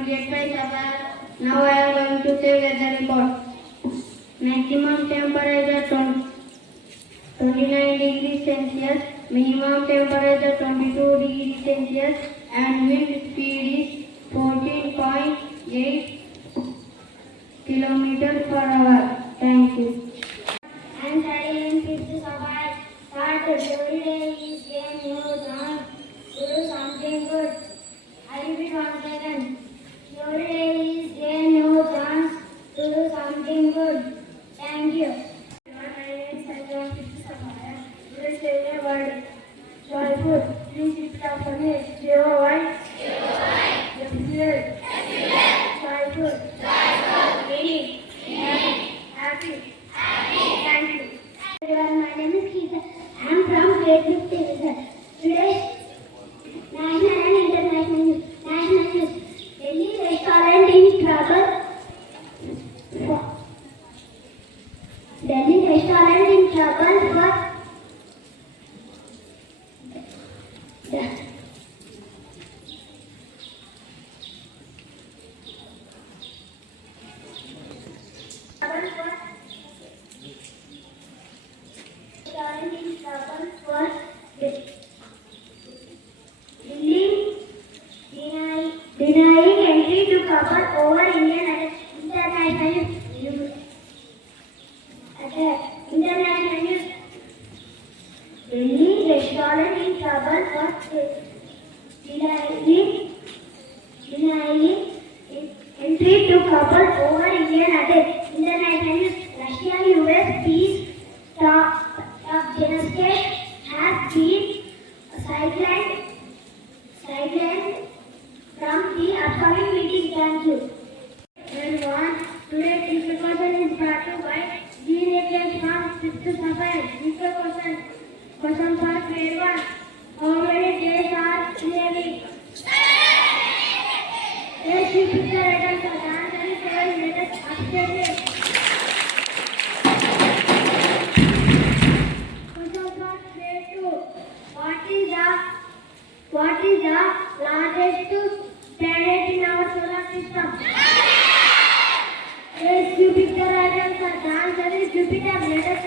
from Grade V Sapphire. Now I am going to say weather report. Maximum temperature 29 degrees Celsius, minimum temperature 22 degrees Celsius, and wind speed is 14.8 kilometers per hour. Thank you. I am studying in 5th Sapphire. Third, every day is a new chance to do something good. I repeat once again. Every day is a new chance to do something good. Thank you. My name is Sanjay from 5th Sapphire. Today's day word joyful. Please repeat after me. Joy. Joyful. Meaning. Happy. Thank you. Everyone, my name is Keita. I am from Grade V Sapphire. Today's national and international news. National news. Delhi restaurant in trouble. Delhi restaurant in trouble for denying entry to cover over Indian international news. International news. Delhi restaurant in trouble for denying entry to cover over international news. Russia-US peace talk Genestate has been sidelined from the upcoming meeting. Thank you. Everyone, today's discussion is brought to you by Grade from 5th Sapphire. Question for Grade 1. How many days are in a week? Let's see picture items. The answer is 7. Let us update it. Question for Grade 2. What is the largest planet in our solar system? Let's see picture items. The answer is Jupiter. Let us